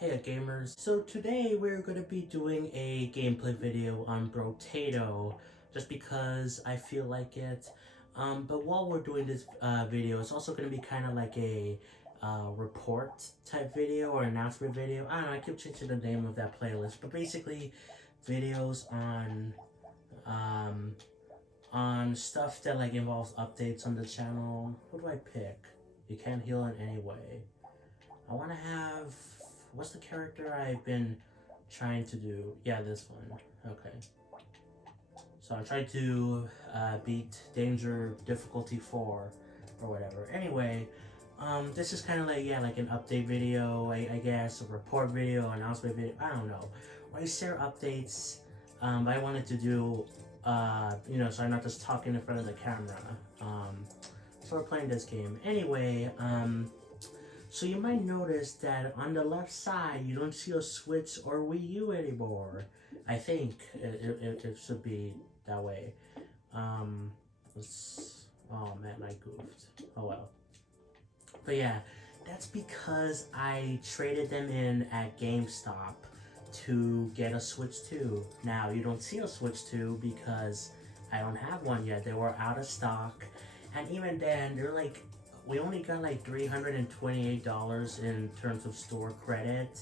Hey gamers, so today we're going to be doing a gameplay video on Brotato just because I feel like it. But while we're doing this video, it's also going to be kind of like a report type video or announcement video. I don't know, I keep changing the name of that playlist, but basically videos um, on stuff that like involves updates on the channel. Who do I pick? You can't heal in any way. I want to have... What's the character I've been trying to do? Yeah, this one. Okay. So I tried to beat Danger Difficulty 4 or whatever. Anyway, this is kind of like, yeah, like an update video, I guess, a report video, announcement video, I don't know. Where I share updates, I wanted to do, so I'm not just talking in front of the camera. So we're playing this game. Anyway, so you might notice that on the left side, you don't see a Switch or Wii U anymore. I think it should be that way. Oh man, I goofed. Oh well. But yeah, that's because I traded them in at GameStop to get a Switch 2. Now, you don't see a Switch 2 because I don't have one yet. They were out of stock. And even then, they're like, we only got like $328 in terms of store credit,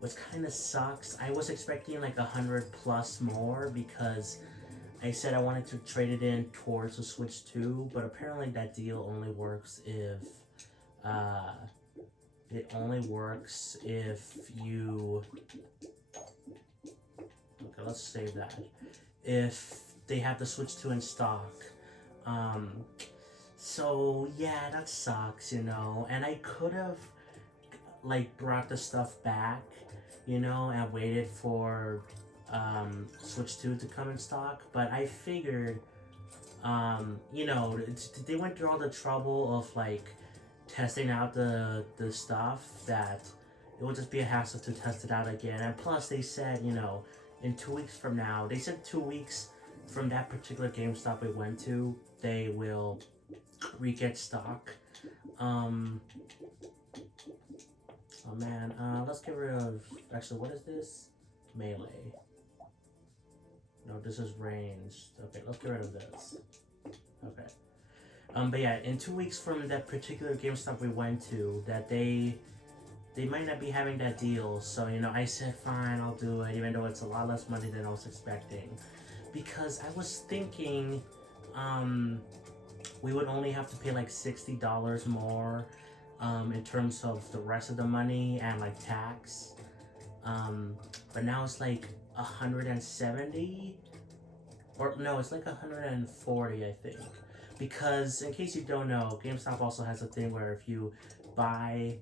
which kind of sucks. I was expecting like 100 plus more because I said I wanted to trade it in towards the Switch 2, but apparently that deal only works if you... Okay, let's save that. If they have the Switch 2 in stock. So yeah, that sucks, and I could have like brought the stuff back, and waited for Switch 2 to come in stock, but I figured, they went through all the trouble of like testing out the stuff that it would just be a hassle to test it out again. And plus they said, in 2 weeks from now, they said 2 weeks from that particular GameStop we went to, they will re-get stock. Oh man, let's get rid of... Actually, what is this? Melee. No, this is ranged. Okay, let's get rid of this. Okay. But yeah, in 2 weeks from that particular GameStop we went to, that they might not be having that deal. So, I said, fine, I'll do it, even though it's a lot less money than I was expecting. Because I was thinking, we would only have to pay like $60 more in terms of the rest of the money and like tax. But now it's like 170, or no, it's like 140, I think. Because in case you don't know, GameStop also has a thing where if you buy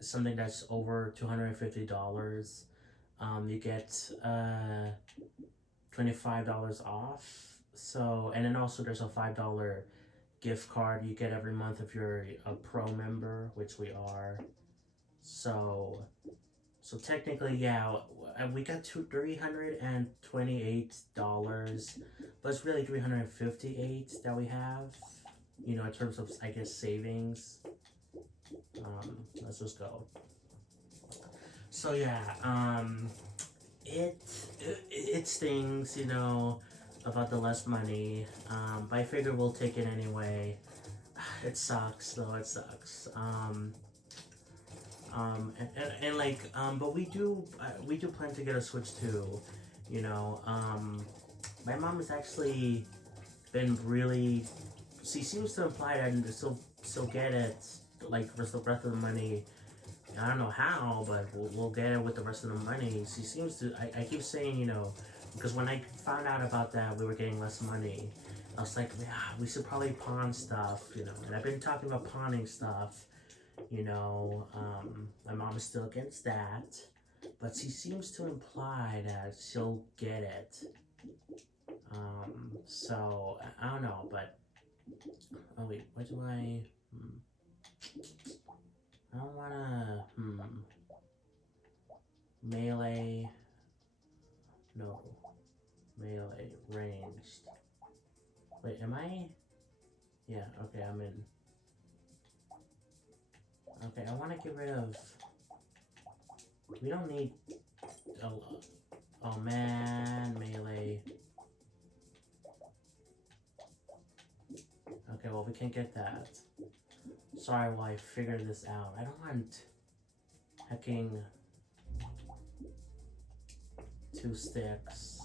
something that's over $250, you get $25 off. So, and then also there's a $5 gift card you get every month if you're a pro member, which we are. So technically, yeah, we got $328, but it's really $358 that we have, in terms of, I guess, savings. Let's just go. So yeah, it stings, about the less money, but I figure we'll take it anyway. It sucks, though, it sucks. But we do plan to get a Switch 2, my mom has actually been really... She seems to imply that she'll get it, like, with the rest of the money. I don't know how, but we'll get it with the rest of the money. She seems to... I keep saying, because when I found out about that, we were getting less money. I was like, yeah, we should probably pawn stuff, and I've been talking about pawning stuff, my mom is still against that, but she seems to imply that she'll get it. So, I don't know, but, oh wait, what do I don't wanna, melee, no, melee, ranged, wait, am I, yeah, okay, I'm in, Okay, I want to get rid of... We don't need... Oh man, melee. Okay, well we can't get that. Sorry while I figure this out. I don't want hacking 2 sticks.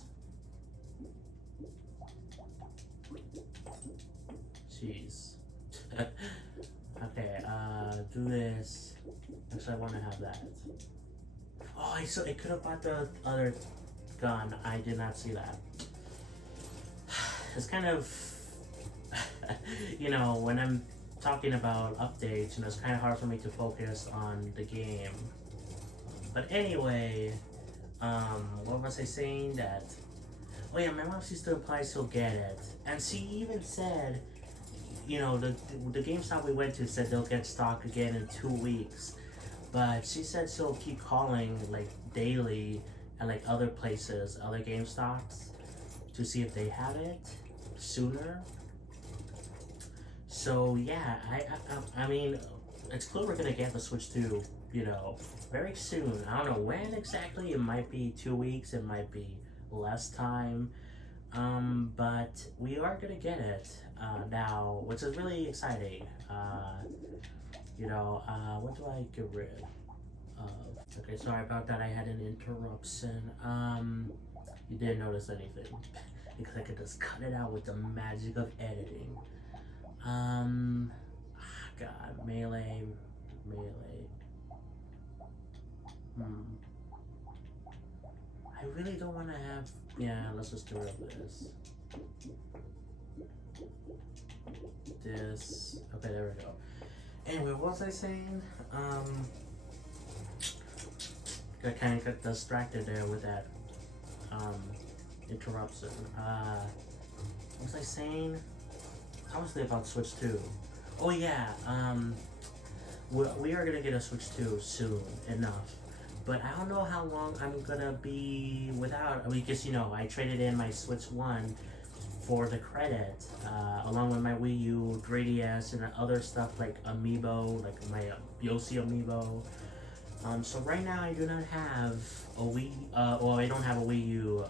Jeez. Okay, do this. Actually, I want to have that. Oh, I could have bought the other gun. I did not see that. It's kind of, you know, when I'm talking about updates, you know, it's kind of hard for me to focus on the game. But anyway, what was I saying? That, oh yeah, my mom used to apply, she'll get it. And she even said, you know, the GameStop we went to said they'll get stock again in 2 weeks. But she said she'll keep calling, like, daily at, like, other places, other GameStops, to see if they have it sooner. So, yeah, I mean, it's clear we're gonna get the Switch 2, you know, very soon. I don't know when exactly. It might be 2 weeks, it might be less time. But we are gonna get it now, which is really exciting. You know, what do I get rid of? Okay, sorry about that. I had an interruption. You didn't notice anything because I could just cut it out with the magic of editing. God, melee. I really don't want to have. Yeah, let's just get rid of this. This. Okay, there we go. Anyway, what was I saying? I kind of got distracted there with that interruption. What was I saying? I was thinking about Switch 2. Oh yeah, we are gonna get a Switch 2 soon enough. But I don't know how long I'm gonna be without. Because, you know, I traded in my Switch 1 for the credit, along with my Wii U, 3DS, and other stuff like Amiibo, like my Yoshi Amiibo. So right now I do not have a Wii. Well, I don't have a Wii U,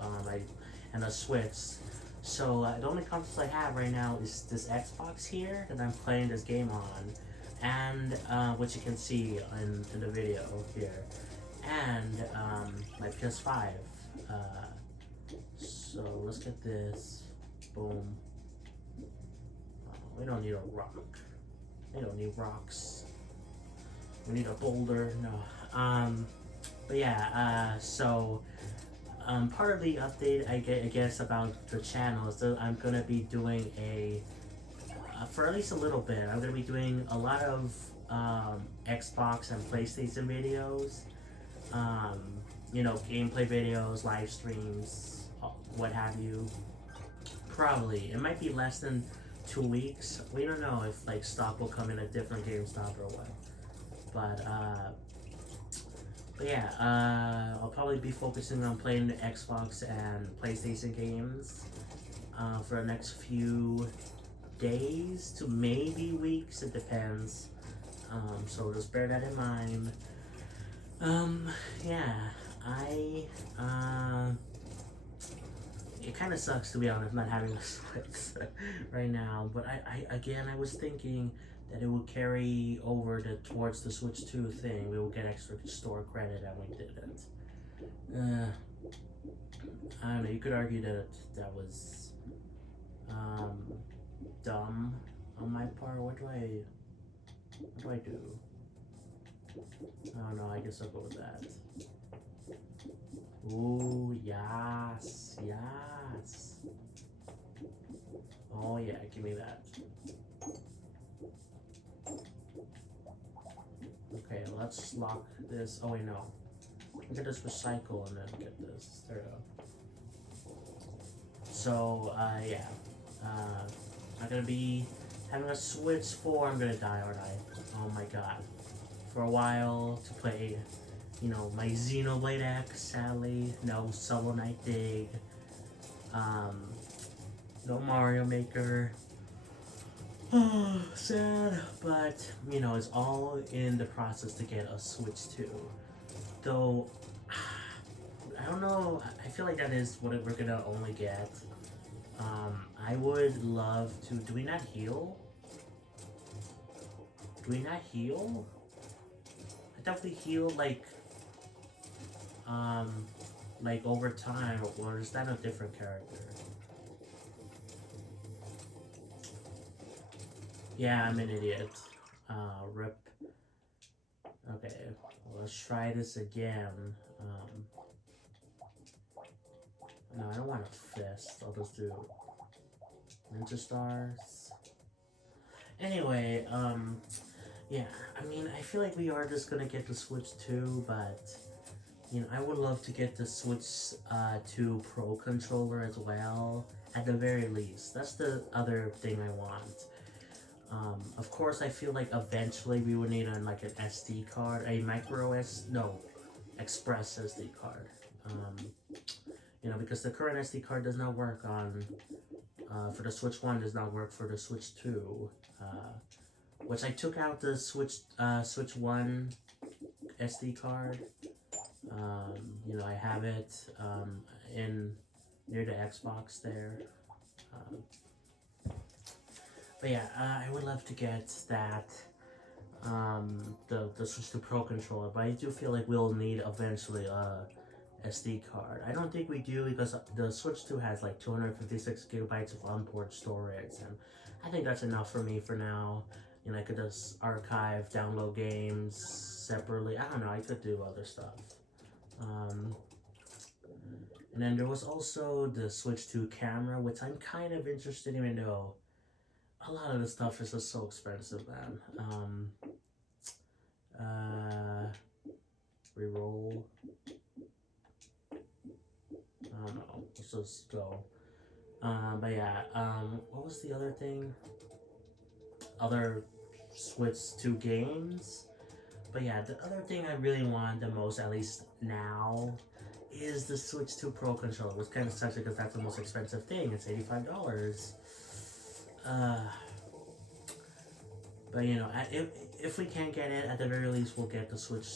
and a Switch. So the only consoles I have right now is this Xbox here that I'm playing this game on, and which you can see in the video here, and my PS5. So let's get this. Boom. We don't need a rock. We don't need rocks. We need a boulder. No. But yeah. So. Part of the update, I guess, about the channel is that I'm gonna be doing for at least a little bit. I'm gonna be doing a lot of Xbox and PlayStation videos. You know, gameplay videos, live streams, what have you. Probably it might be less than 2 weeks. We don't know if like stock will come in a different GameStop or what. But yeah, I'll probably be focusing on playing the Xbox and PlayStation games for the next few days to maybe weeks. It depends. So just bear that in mind. Yeah, it kind of sucks, to be honest, not having a Switch right now. But I was thinking that it would carry over towards the Switch 2 thing. We will get extra store credit, and we didn't. I don't know. You could argue that was dumb on my part. What do I do? I don't know. I guess I'll go with that. Ooh, yes. Oh yeah, give me that. Okay, let's lock this. Oh wait, no. Look at this recycle and then get this. There we go. So, yeah. I'm gonna be having a Switch 4. I'm gonna die, aren't I? Oh my god. For a while to play, you know, my Xenoblade X, sadly. No Shovel Knight Dig. No Mario Maker. Sad, but you know, it's all in the process to get a Switch 2. Though, I don't know, I feel like that is what we're gonna only get. I would love to. Do we not heal? Do we not heal? I thought we healed like over time, or is that a different character? Yeah, I'm an idiot. Rip. Okay, well, let's try this again. No, I don't want a fist. I'll just do Ninja Stars. Anyway, yeah, I mean, I feel like we are just gonna get the Switch 2, but, you know, I would love to get the Switch 2 Pro controller as well, at the very least. That's the other thing I want. Of course, I feel like eventually we would need like an SD card, a express SD card. You know, because the current SD card does not work on, for the Switch 1, does not work for the Switch 2. Which I took out the Switch 1 SD card. You know, I have it in near the Xbox there. But yeah, I would love to get that, the Switch 2 Pro controller, but I do feel like we'll need eventually a SD card. I don't think we do, because the Switch 2 has like 256 gigabytes of onboard storage, and I think that's enough for me for now. You know, I could just archive, download games separately. I don't know, I could do other stuff. And then there was also the Switch 2 camera, which I'm kind of interested in, even though a lot of the stuff is just so expensive, man. Reroll. I don't know. Let's just go. But yeah, what was the other thing? Other Switch 2 games? But yeah, the other thing I really want the most, at least now, is the Switch 2 Pro controller, which kind of sucks because that's the most expensive thing. It's $85. But you know, if we can't get it, at the very least, we'll get the Switch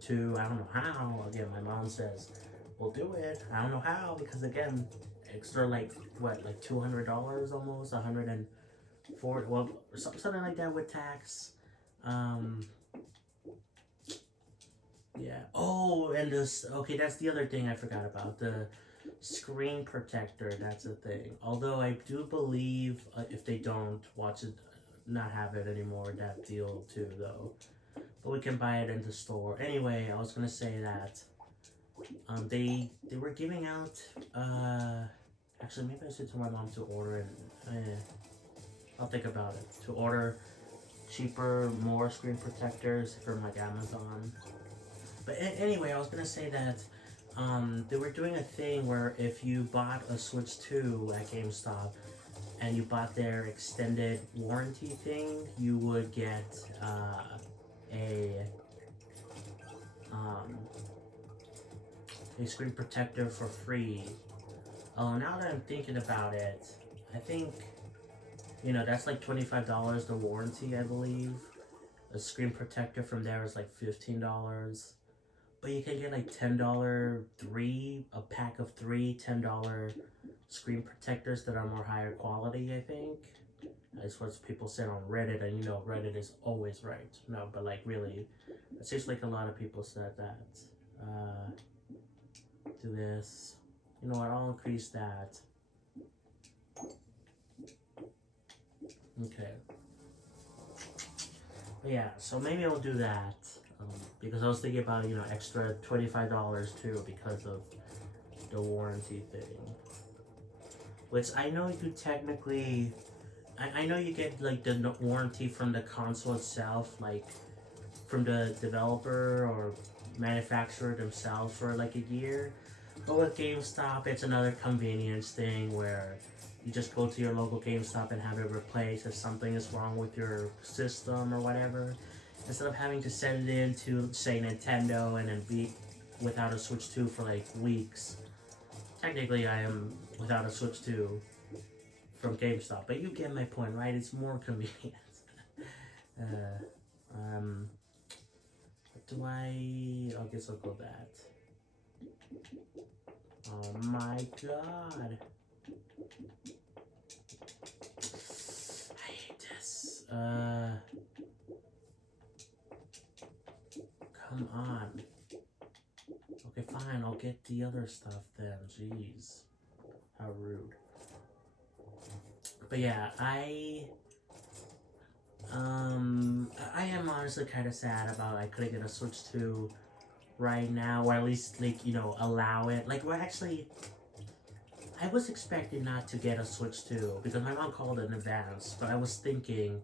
2. I don't know how. Again, my mom says we'll do it. I don't know how, because again, extra like what, like $200 almost, 140, well, something like that with tax. Yeah. Oh, and this. Okay, that's the other thing I forgot about, the screen protector. That's a thing. Although I do believe if they don't watch it, not have it anymore, that deal too, though. But we can buy it in the store. Anyway, I was gonna say that they were giving out. Actually, maybe I should tell my mom to order it. I'll think about it. To order cheaper, more screen protectors from like Amazon. But anyway, I was gonna say that they were doing a thing where if you bought a Switch 2 at GameStop and you bought their extended warranty thing, you would get a screen protector for free. Oh, now that I'm thinking about it, I think, you know, that's like $25 the warranty, I believe. A screen protector from there is like $15. But you can get like $10 a pack of $10 screen protectors that are more higher quality, I think. That's what people said on Reddit, and you know Reddit is always right. No, but like really, it seems like a lot of people said that. Do this. You know what, I'll increase that. Okay. But yeah, so maybe I'll do that. Because I was thinking about, you know, extra $25 too because of the warranty thing. Which I know you technically... I know you get like the warranty from the console itself, like from the developer or manufacturer themselves for like a year. But with GameStop, it's another convenience thing where you just go to your local GameStop and have it replaced if something is wrong with your system or whatever. Instead of having to send it in to, say, Nintendo and then be without a Switch 2 for like weeks. Technically, I am without a Switch 2 from GameStop, but you get my point, right? It's more convenient. What do I guess I'll go that. Oh my god. I hate this. Come on. Okay, fine, I'll get the other stuff then. Jeez. How rude. But yeah, I am honestly kind of sad about I couldn't get a Switch 2 right now, or at least, like, you know, allow it. Like, well, actually, I was expecting not to get a Switch 2 because my mom called in advance, but I was thinking,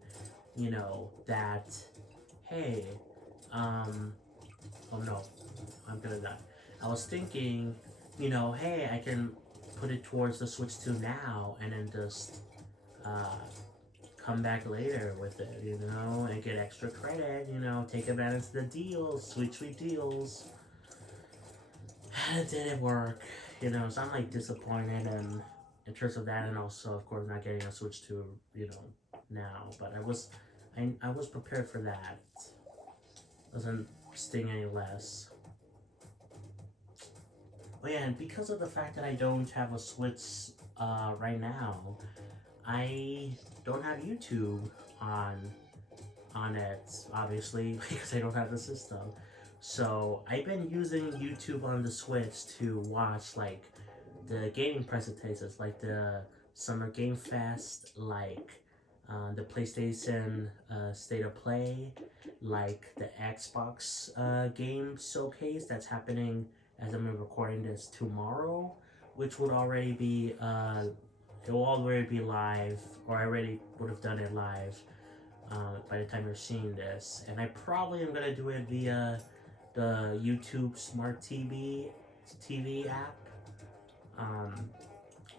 you know, that, hey, oh no, I'm gonna die. I was thinking, you know, hey, I can put it towards the Switch 2 now and then just, come back later with it, you know, and get extra credit, you know, take advantage of the deals, sweet deals. And it didn't work, you know, so I'm like disappointed in terms of that, and also of course not getting a Switch 2, you know, now. But I was prepared for that. Doesn't sting any less. Oh yeah, and because of the fact that I don't have a Switch right now, I don't have YouTube on it, obviously, because I don't have the system. So I've been using YouTube on the Switch to watch like the gaming presentations, like the Summer Game Fest, like the PlayStation State of Play, like the Xbox game showcase that's happening as I'm recording this tomorrow, which would already be it will already be live, or I already would have done it live by the time you're seeing this. And I probably am gonna do it via the YouTube Smart TV app.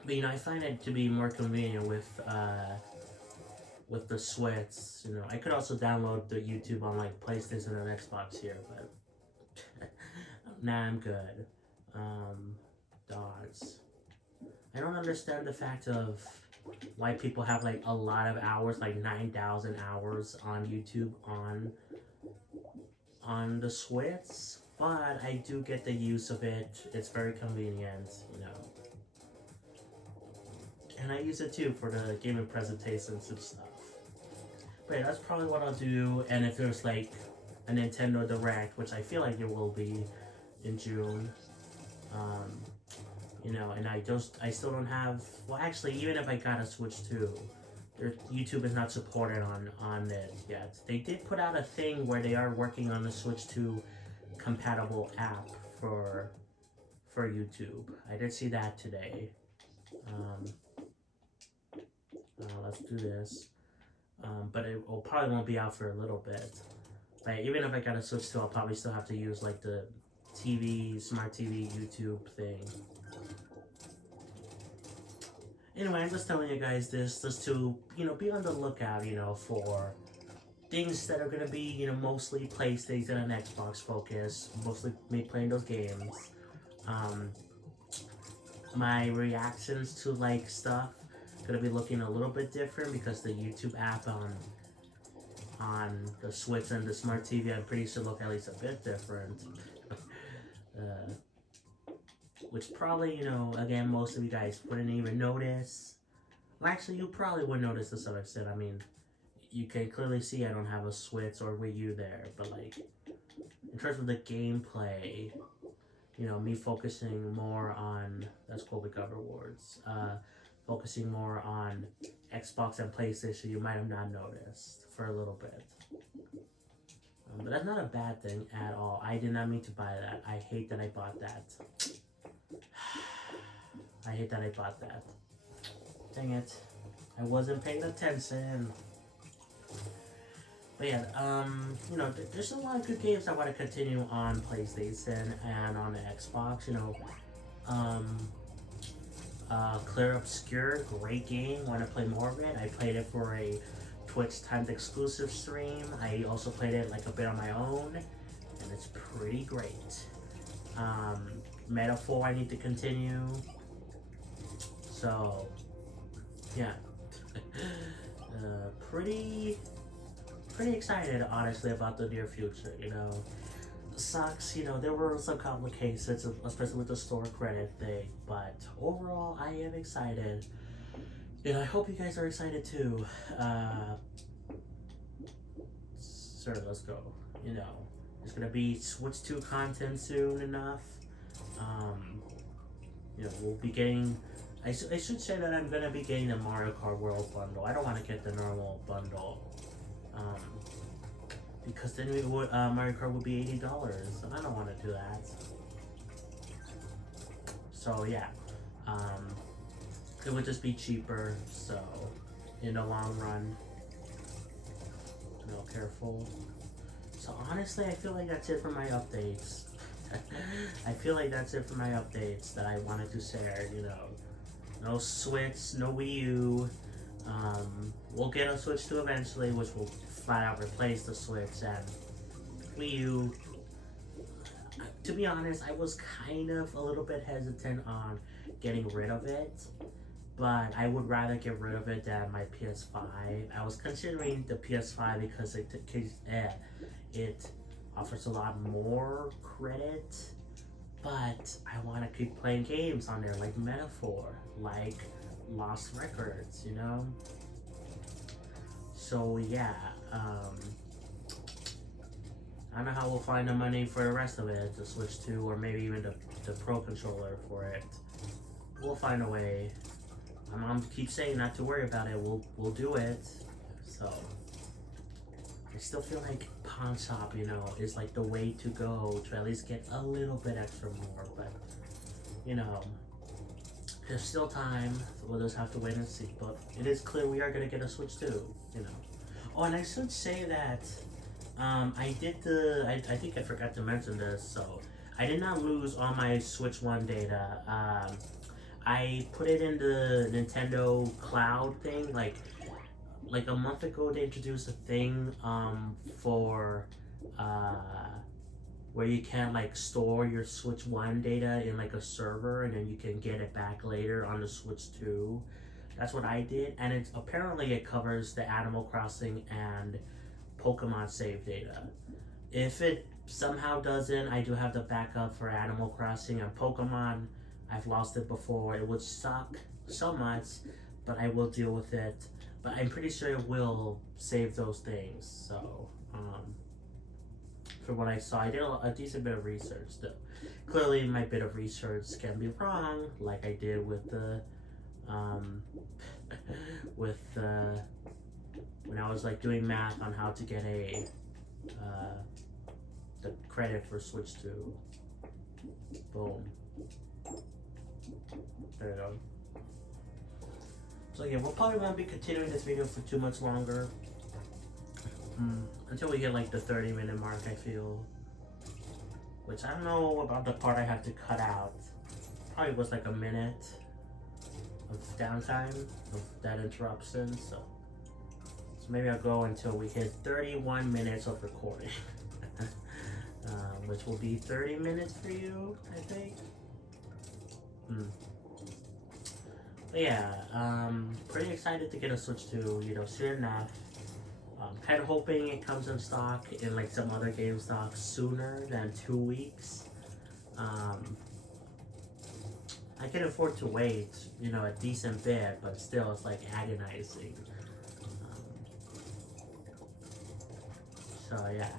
But you know, I find it to be more convenient with the Switch. You know, I could also download the YouTube on like PlayStation and Xbox here, but nah, I'm good. Dogs. I don't understand the fact of why people have like a lot of hours, like 9,000 hours on YouTube on the Switch, but I do get the use of it. It's very convenient, you know. And I use it too for the gaming presentations and stuff. But yeah, that's probably what I'll do. And if there's like a Nintendo Direct, which I feel like there will be in June, you know, and I still don't have, well actually, even if I got a Switch 2, YouTube is not supported on it yet. They did put out a thing where they are working on the Switch 2 compatible app for YouTube. I did see that today. Let's do this. But it probably won't be out for a little bit. Like, even if I got a Switch 2, I'll probably still have to use like the Smart TV YouTube thing. Anyway, I'm just telling you guys this just to, you know, be on the lookout, you know, for things that are going to be, you know, mostly PlayStation and Xbox focused, mostly me playing those games. My reactions to, like, stuff going to be looking a little bit different because the YouTube app on the Switch and the Smart TV, I'm pretty sure look at least a bit different. Which probably, you know, again, most of you guys wouldn't even notice. Well, actually, you probably would notice to some extent. I mean, you can clearly see I don't have a Switch or Wii U there, but like, in terms of the gameplay, you know, me focusing more on, that's cool, we got rewards, focusing more on Xbox and PlayStation, you might have not noticed for a little bit. But that's not a bad thing at all. I did not mean to buy that. I hate that I bought that. I hate that I bought that. Dang it. I wasn't paying attention. But yeah, you know, there's a lot of good games I want to continue on PlayStation and on the Xbox, you know. Clear Obscure, great game, want to play more of it. I played it for a Twitch timed exclusive stream. I also played it like a bit on my own, and it's pretty great. Metaphor I need to continue. So, yeah. Pretty excited, honestly, about the near future. You know, sucks. You know, there were some complications, especially with the store credit thing. But overall, I am excited. And I hope you guys are excited too. Sir, let's go. You know, there's gonna be Switch 2 content soon enough. Um, you know, we'll be getting. I should say that I'm gonna be getting the Mario Kart World bundle. I don't want to get the normal bundle, um, because then we would Mario Kart would be $80, and I don't want to do that. So yeah, um, it would just be cheaper. So in the long run, careful. So honestly, I feel like that's it for my updates. I feel like that's it for my updates that I wanted to share. You know, no Switch, no Wii U. We'll get a Switch 2 eventually, which will flat out replace the Switch, and Wii U. To be honest, I was kind of a little bit hesitant on getting rid of it, but I would rather get rid of it than my PS5. I was considering the PS5 because it offers a lot more credit, but I want to keep playing games on there like Metaphor, like Lost Records, you know? So yeah, I don't know how we'll find the money for the rest of it, the Switch 2, or maybe even the Pro Controller for it. We'll find a way. My mom keeps saying not to worry about it, we'll do it. So I still feel like pawn shop, you know, is like the way to go to at least get a little bit extra more, but you know, there's still time, so we'll just have to wait and see. But it is clear we are gonna get a Switch 2, you know. Oh, and I should say that I think I forgot to mention this, so I did not lose all my Switch 1 data. I put it in the Nintendo Cloud thing, like a month ago. They introduced a thing for where you can like store your Switch 1 data in like a server, and then you can get it back later on the Switch 2. That's what I did, and it's apparently it covers the Animal Crossing and Pokemon save data. If it somehow doesn't, I do have the backup for Animal Crossing and Pokemon. I've lost it before. It would suck so much, but I will deal with it. But I'm pretty sure it will save those things. So, for what I saw, I did a decent bit of research though. Clearly, my bit of research can be wrong, like I did with the, when I was like doing math on how to get the credit for Switch 2. Boom. There you go. So yeah, we'll probably won't be continuing this video for too much longer. Until we get like the 30-minute mark, I feel. Which I don't know about the part I have to cut out. Probably was like a minute of downtime of that interruption, so maybe I'll go until we hit 31 minutes of recording. Which will be 30 minutes for you, I think. But yeah, pretty excited to get a Switch 2, you know, soon enough. Kind of hoping it comes in stock in like some other game stock sooner than 2 weeks. I can afford to wait, you know, a decent bit, but still it's like agonizing. So yeah.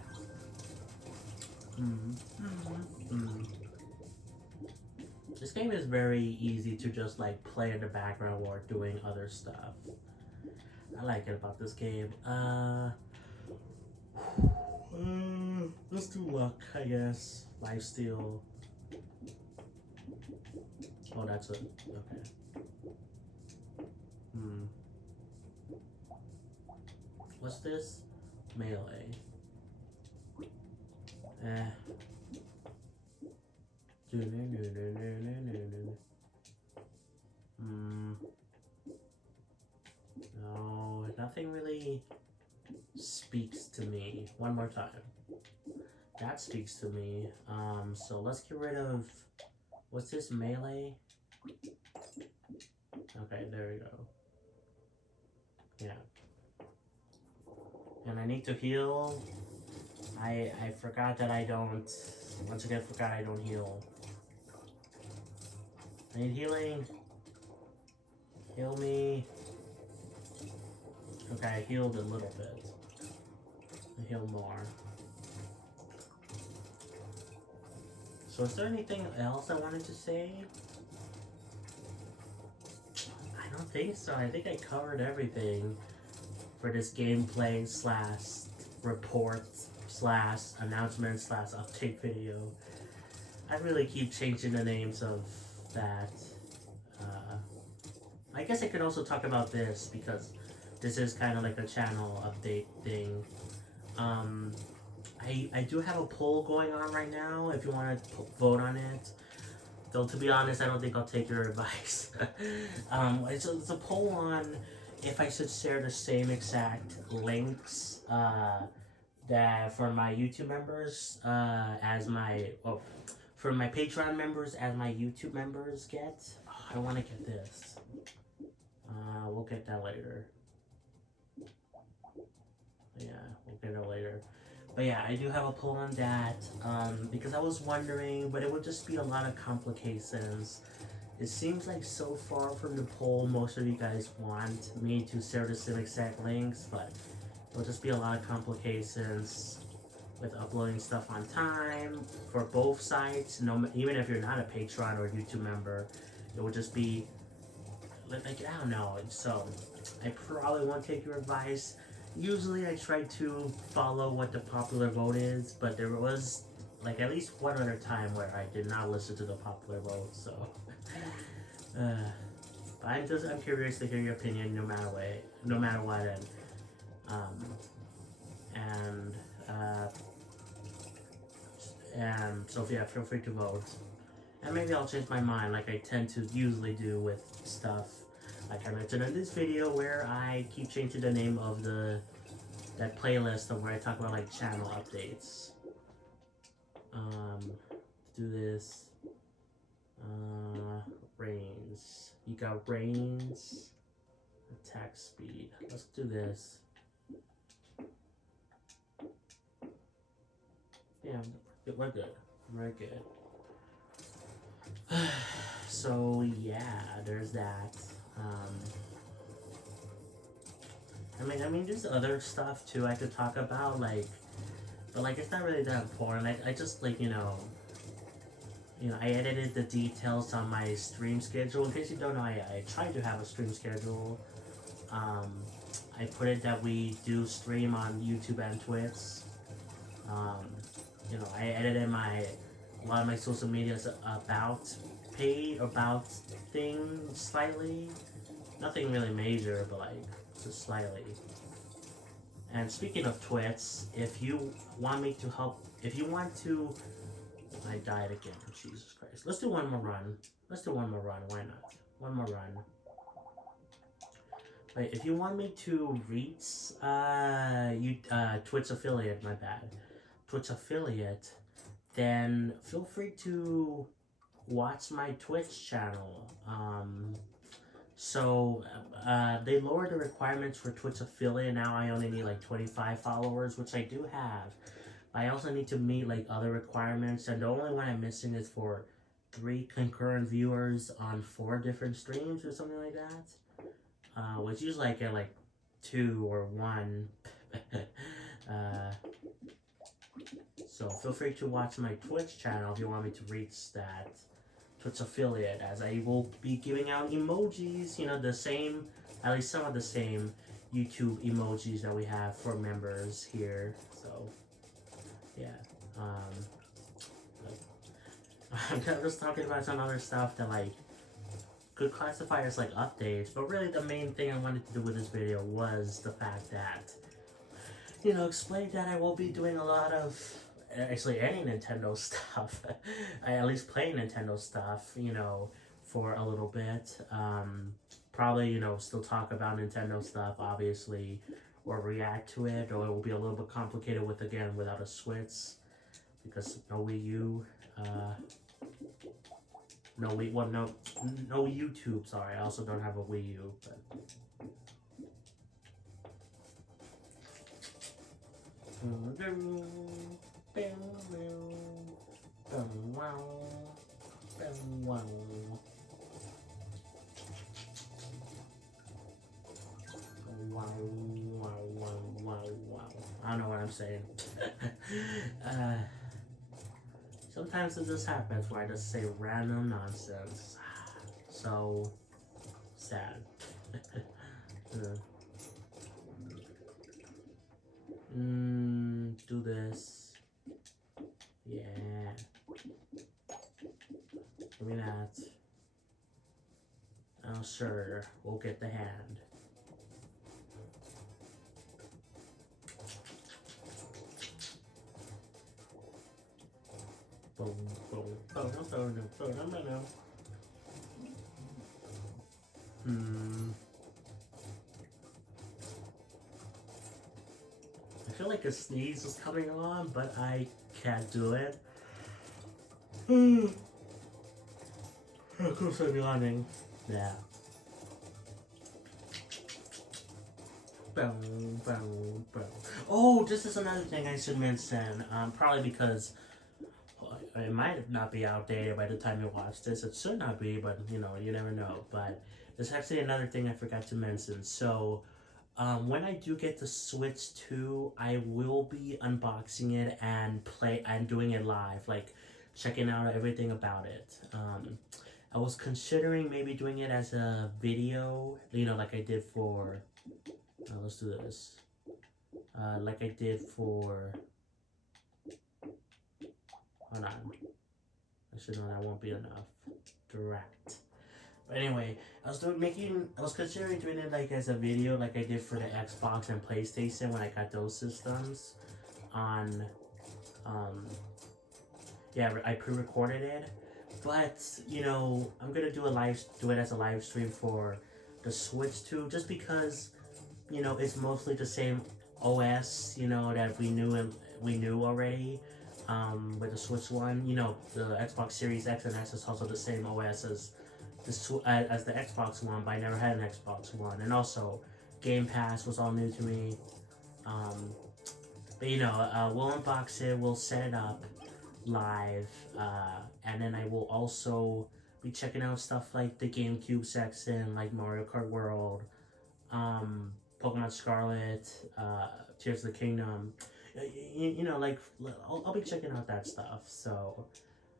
This game is very easy to just like play in the background while doing other stuff. I like it about this game. Let's do luck, I guess. Lifesteal. Oh, that's it. Okay. What's this? Melee. No, nothing really speaks to me. One more time. That speaks to me. So let's get rid of, what's this, melee? Okay, there we go. Yeah. And I need to heal. I forgot that I don't. Once again, forgot I don't heal. I need healing. Heal me. Okay, I healed a little bit. I heal more. So is there anything else I wanted to say? I don't think so. I think I covered everything for this gameplay slash report slash announcement slash update video. I really keep changing the names of that. I guess I could also talk about this because this is kind of like a channel update thing. I do have a poll going on right now if you want to vote on it. Though to be honest, I don't think I'll take your advice. It's a poll on if I should share the same exact links that for my YouTube members as my for my Patreon members as my YouTube members get. Oh, I want to get this. We'll get that later. Yeah, we'll get it later. But yeah, I do have a poll on that because I was wondering, but it would just be a lot of complications. It seems like so far from the poll, most of you guys want me to share the same exact links, but it will just be a lot of complications with uploading stuff on time for both sites. No, even if you're not a Patreon or YouTube member, it will just be like I don't know. So I probably won't take your advice. Usually I try to follow what the popular vote is, but there was like at least one other time where I did not listen to the popular vote. So I'm curious to hear your opinion no matter what, and so yeah, feel free to vote. And maybe I'll change my mind like I tend to usually do with stuff. Like I mentioned in this video where I keep changing the name of that playlist of where I talk about like channel updates. Do this. Range. You got range. Attack speed. Let's do this. Yeah, we're good. We're good. So yeah, there's that. I mean, there's other stuff too I could talk about, but it's not really that important. I just I edited the details on my stream schedule. In case you don't know, I tried to have a stream schedule. I put it that we do stream on YouTube and Twitch. I edited a lot of my social media's about thing slightly. Nothing really major, but just slightly. And speaking of Twitch, if you want to, I died again. Jesus Christ. Let's do one more run. Why not? One more run. Wait, if you want me to reach Twitch affiliate, my bad. Twitch affiliate, then feel free to watch my Twitch channel. They lowered the requirements for Twitch affiliate. Now I only need 25 followers, which I do have. I also need to meet other requirements, and the only one I'm missing is for 3 concurrent viewers on 4 different streams or something like that. Which usually I get 2 or 1. So feel free to watch my Twitch channel if you want me to reach that Twitch affiliate, as I will be giving out emojis, the same, at least some of the same YouTube emojis that we have for members here. So yeah, I'm just talking about some other stuff that could classify as updates, but really the main thing I wanted to do with this video was the fact that explain that I will be doing a lot of actually any Nintendo stuff. I at least play Nintendo stuff, for a little bit. Probably, still talk about Nintendo stuff, obviously, or react to it, or it will be a little bit complicated without a Switch, because no Wii U, no YouTube, sorry, I also don't have a Wii U, but I don't know what I'm saying. uh, Sometimes it just happens where I just say random nonsense. So sad. Do this. Yeah. Give me that. Oh, sure. We'll get the hand. Boom, boom, boom, boom, boom, boom, boom. I feel like a sneeze is coming on, but I can't do it. Of course I'm yawning. Yeah. Boom, boom, boom. Oh, this is another thing I should mention. Probably because it might not be outdated by the time you watch this. It should not be, but you know, you never know. But there's actually another thing I forgot to mention. So, when I do get the Switch 2, I will be unboxing it and doing it live, like checking out everything about it. I was considering maybe doing it as a video, you know, like I did for. Let's do this. Like I did for. Hold on. Actually, no, that won't be enough. Direct. But anyway, I was considering doing it like as a video, like I did for the Xbox and PlayStation when I got those systems. On, yeah, I pre-recorded it, but you know, I'm gonna do it as a live stream for the Switch 2, just because, you know, it's mostly the same OS, you know, that we knew already. With the Switch One, you know, the Xbox Series X and S is also the same OS as the Xbox One, but I never had an Xbox One, and also Game Pass was all new to me. But you know, we'll unbox it, we'll set it up live, and then I will also be checking out stuff like the GameCube section, like Mario Kart World, Pokemon Scarlet, Tears of the Kingdom. You know, like I'll be checking out that stuff. So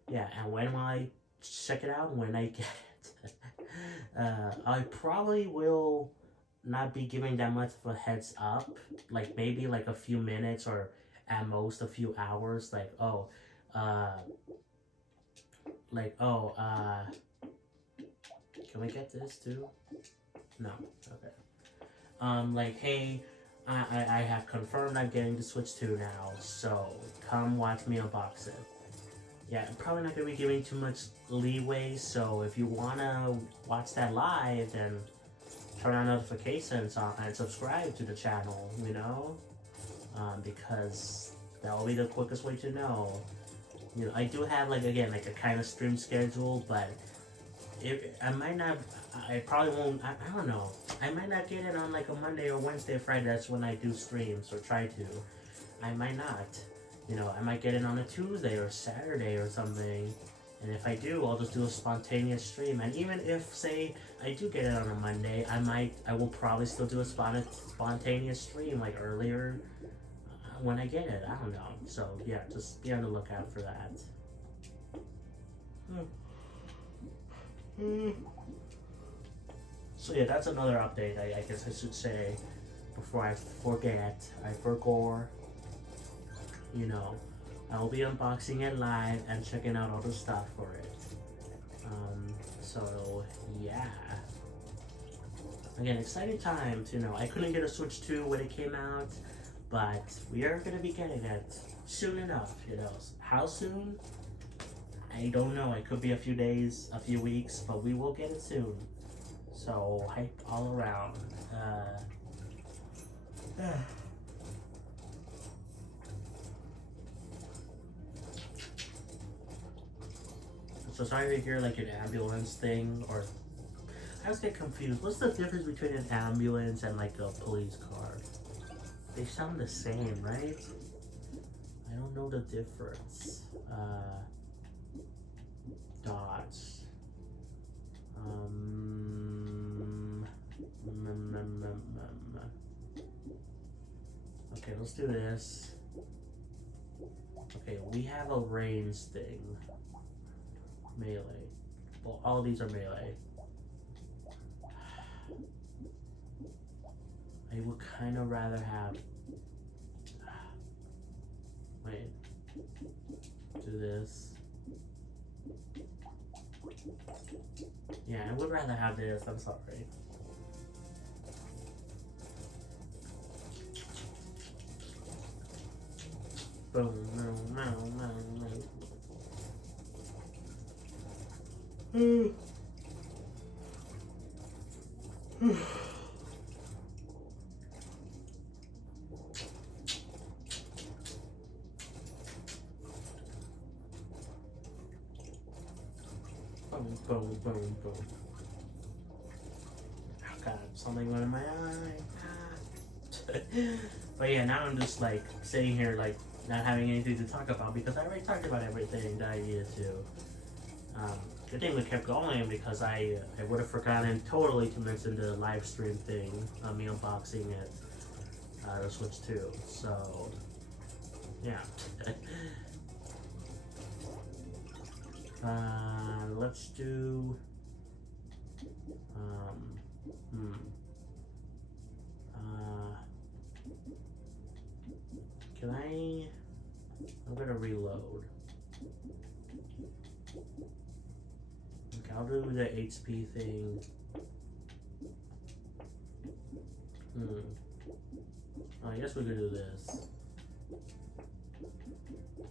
yeah, and when will I check it out? When I get it, I probably will not be giving that much of a heads up. Like maybe like a few minutes or at most a few hours. Can we get this too? No. Okay. Like hey. I have confirmed I'm getting the Switch 2 now, so come watch me unbox it. Yeah, I'm probably not going to be giving too much leeway, so if you want to watch that live, then turn on notifications on, and subscribe to the channel, you know? Because that will be the quickest way to know. You know, I do have, like, again, like a kind of stream schedule, but I probably won't, I don't know. I might not get it on like a Monday or Wednesday or Friday. That's when I do streams or try to. I might not. You know, I might get it on a Tuesday or Saturday or something. And if I do, I'll just do a spontaneous stream. And even if, say, I do get it on a Monday, I will probably still do a spontaneous stream like earlier when I get it. I don't know. So yeah, just be on the lookout for that. So yeah, that's another update, I guess I should say, before I forget. You know, I will be unboxing it live and checking out all the stuff for it. So yeah. Again, exciting times, you know. I couldn't get a Switch 2 when it came out, but we are going to be getting it soon enough, you know. How soon? I don't know. It could be a few days, a few weeks, but we will get it soon. So, hype all around. So sorry to hear like an ambulance thing, or I always get confused. What's the difference between an ambulance and like a police car? They sound the same, right? know the difference. Dots. Okay, let's do this. Okay, we have a range thing. Melee. Well, all these are melee. I would kind of rather have. Wait. Do this. Yeah, I would rather have this. I'm sorry. Boom, boom, boom, boom, boom. Boom, boom, boom, boom. Oh god, something went in my eye. But yeah, now I'm just like sitting here like not having anything to talk about because I already talked about everything that I needed to. Good thing we kept going because I would have forgotten totally to mention the live stream thing, me unboxing it, the Switch 2. So yeah. Let's do can I'm gonna reload. Okay, I'll do the HP thing. Oh, I guess we could do this.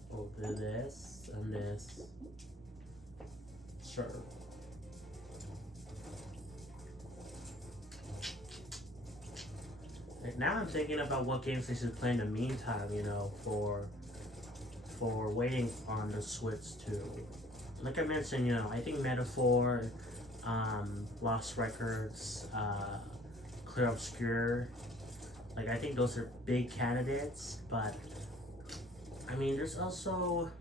We'll do this and this. Sure. Like now I'm thinking about what games I should play in the meantime, you know, for waiting on the Switch 2. Like I mentioned, you know, I think Metaphor, Lost Records, Clear Obscure, like I think those are big candidates, but I mean there's also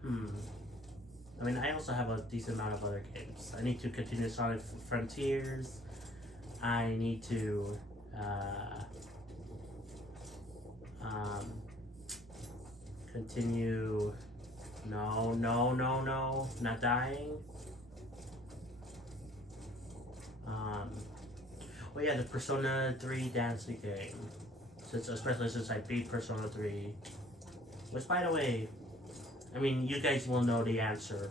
I mean, I also have a decent amount of other games. I need to continue Sonic Frontiers. I need to continue. No, not dying. Well, yeah, the Persona 3 dancing game. Especially since I beat Persona 3. Which, by the way, I mean, you guys will know the answer.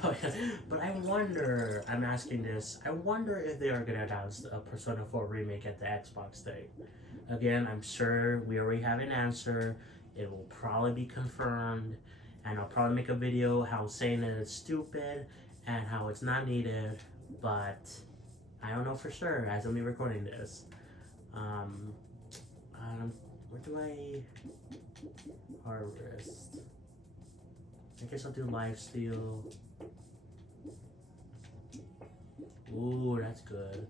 But I wonder, I'm asking this, I wonder if they are going to announce a Persona 4 remake at the Xbox thing. Again, I'm sure we already have an answer. It will probably be confirmed. And I'll probably make a video how saying that it's stupid and how it's not needed. But I don't know for sure as I'm recording this. Where do I harvest? I guess I'll do lifesteal. Ooh, that's good.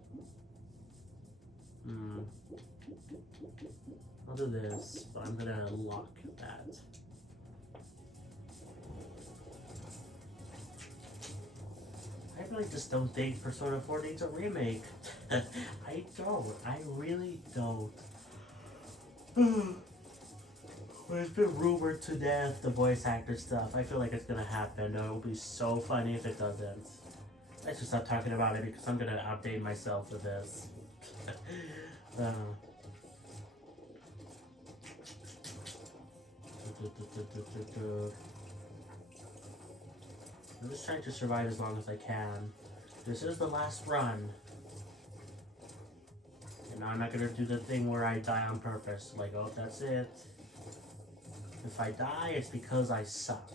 I'll do this, but I'm gonna lock that. I really just don't think Persona 4 needs a remake. I don't. I really don't. Well, it's been rumored to death, the voice actor stuff. I feel like it's gonna happen. It will be so funny if it doesn't. Let's just stop talking about it because I'm gonna update myself with this. I'm just trying to survive as long as I can. This is the last run. And now I'm not gonna do the thing where I die on purpose. Like, oh, that's it. If I die, it's because I suck.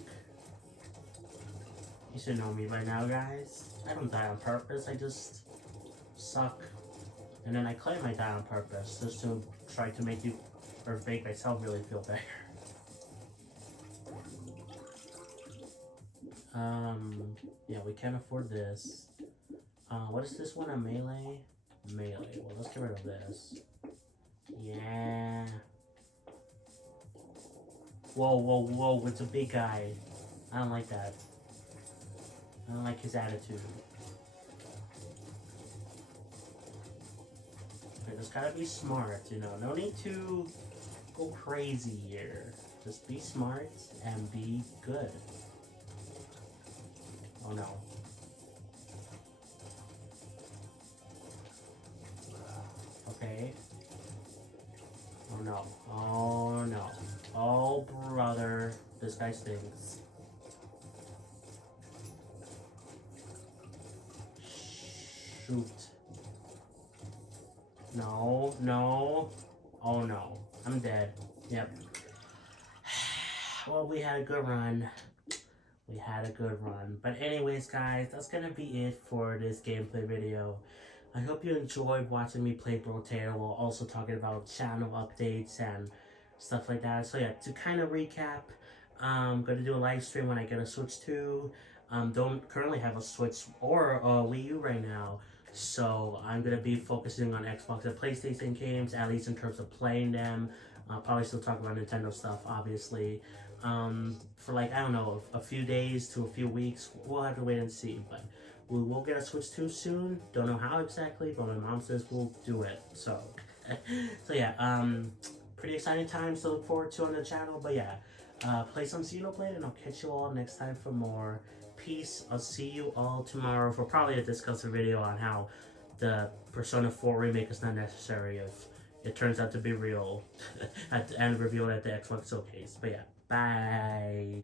You should know me by now, guys. I don't die on purpose, I just suck. And then I claim I die on purpose, just to try to make you, or make myself really feel better. Yeah, we can't afford this. What is this one, a melee? Melee, well, let's get rid of this. Yeah. whoa, it's a big guy. I don't like that. I don't like his attitude. Okay, just gotta be smart, you know. No need to go crazy here. Just be smart and be good. Oh no. Okay. Oh no. Oh no. Oh brother. This guy stinks. Shoot. No, no. Oh no. I'm dead. Yep. Well, we had a good run. We had a good run. But anyways, guys, that's gonna be it for this gameplay video. I hope you enjoyed watching me play Brotato while also talking about channel updates and stuff like that. So yeah, to kind of recap, I'm gonna do a live stream when I get a Switch 2. Don't currently have a Switch or a Wii U right now. So I'm gonna be focusing on Xbox and PlayStation games, at least in terms of playing them. I'll probably still talk about Nintendo stuff, obviously. For like, I don't know, a few days to a few weeks. We'll have to wait and see, but we will get a Switch 2 soon. Don't know how exactly, but my mom says we'll do it. So, so yeah, pretty exciting times to look forward to on the channel. But yeah, play some Xenoblade, and I'll catch you all next time for more. Peace. I'll see you all tomorrow for probably a discussive video on how the Persona 4 remake is not necessary if it turns out to be real and revealed at the Xbox Showcase. But yeah, bye.